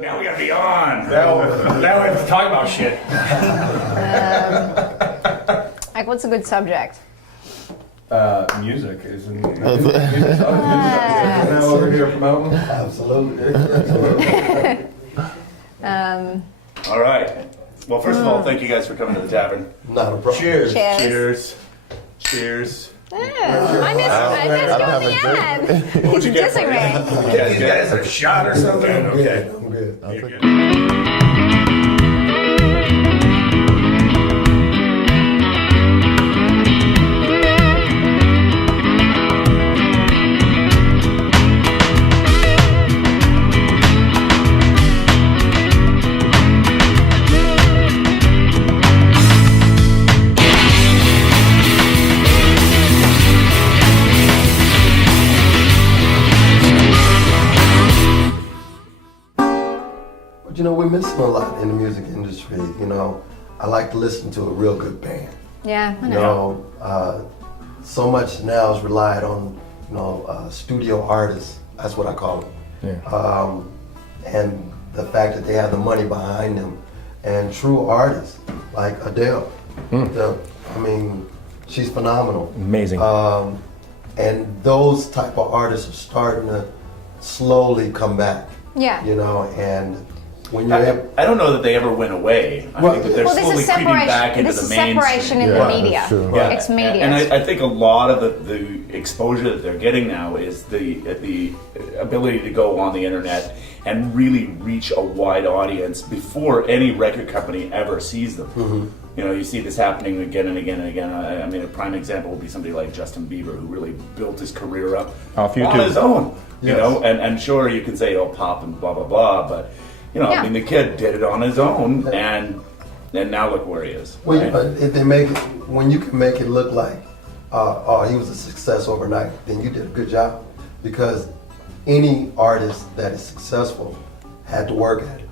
Now we gotta be on. Now we have to talk about shit. Like, what's a good subject? Music isn't. Now over here promoting. Absolutely. All right. Well, first of all, thank you guys for coming to the tavern. Not a problem. Cheers. Cheers. Cheers. I missed going the end. What would you get for Dissing it? me. You guys a shot or something? Okay. I'm good. You're good. But you know, we're missing a lot in the music industry. You know, I like to listen to a real good band. Yeah, I You know. know, so much now is relied on, studio artists. That's what I call them. Yeah. And the fact that they have the money behind them, and true artists like Adele. I mean, she's phenomenal. Amazing. And those type of artists are starting to slowly come back. Yeah. You know, and when you're able, I don't know that they ever went away. I Well, think that they're Well, there's slowly a creeping back separation. into There's the a separation in mainstream. the Yeah, media. that's true. Yeah. It's media. And I think a lot of the exposure that they're getting now is the ability to go on the internet and really reach a wide audience before any record company ever sees them. Mm-hmm. You know, you see this happening again and again and again. I mean, a prime example would be somebody like Justin Bieber, who really built his career up Off on YouTube. his own. You Yes. know, and sure, you can say, oh, pop and blah, blah, blah, but, you know, Yeah. I mean, the kid did it on his own, and now look where he is. well, right? if they make it, when you can make it look like, he was a success overnight, then you did a good job. Because any artist that is successful had to work at it.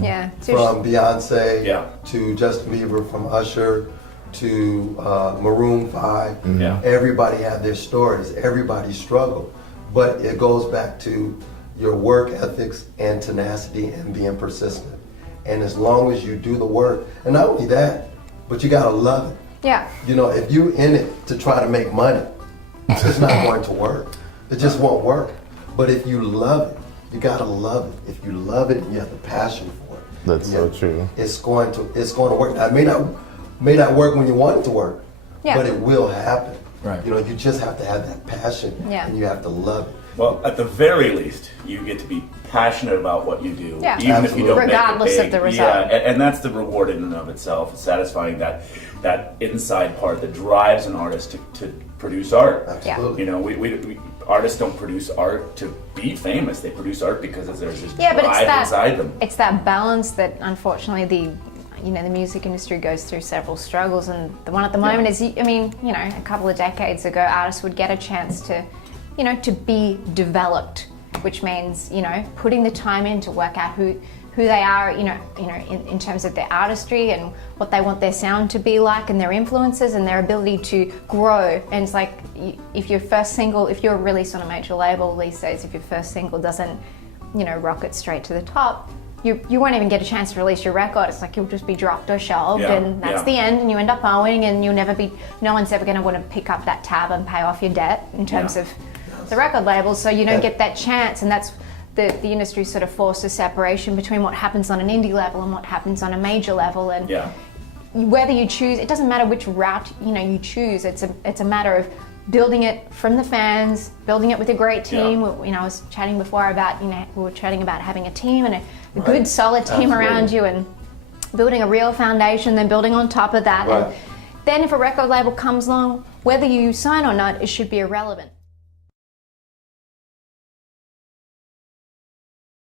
Yeah. So you're- From Beyonce Yeah. to Justin Bieber, from Usher to Maroon 5. Yeah. Everybody had their stories. Everybody struggled. But it goes back to your work ethics and tenacity and being persistent. And as long as you do the work, and not only that, but you gotta love it. yeah. You know, if you're in it to try to make money, it's not going to work. It just won't work. But if you love it, you gotta love it. If you love it and you have the passion for it, That's and so you- true. It's going to work. Now, it may not work when you want it to work, Yeah. but it will happen. Right. You know, you just have to have that passion, Yeah. and you have to love it. Well, at the very least, you get to be passionate about what you do, Yeah. even if you don't Regardless make it of big. the result. Yeah, and that's the reward in and of itself. It's satisfying that inside part that drives an artist to produce art. Absolutely. You know, we artists don't produce art to be famous. They produce art because there's this Yeah, but drive inside them. it's that balance that unfortunately the music industry goes through several struggles, and the one at the moment is, I mean, a couple of decades ago, artists would get a chance to, to be developed, which means, putting the time in to work out who they are, in terms of their artistry and what they want their sound to be like, and their influences and their ability to grow. And it's like, if you're released on a major label these days, if your first single doesn't, rocket straight to the top, you won't even get a chance to release your record. It's like you'll just be dropped or shelved, Yeah, and that's yeah. the end, and you end up owing, and no one's ever going to want to pick up that tab and pay off your debt in terms Yeah. of the record label, so you don't get that chance, and that's the industry sort of forced a separation between what happens on an indie level and what happens on a major level, and Yeah. whether you choose, it doesn't matter which route you choose. It's a matter of building it from the fans, building it with a great team. Yeah. I was chatting before about we were chatting about having a team and a good solid team Absolutely. around you, and building a real foundation, then building on top of that. Right. And then if a record label comes along, whether you sign or not, it should be irrelevant.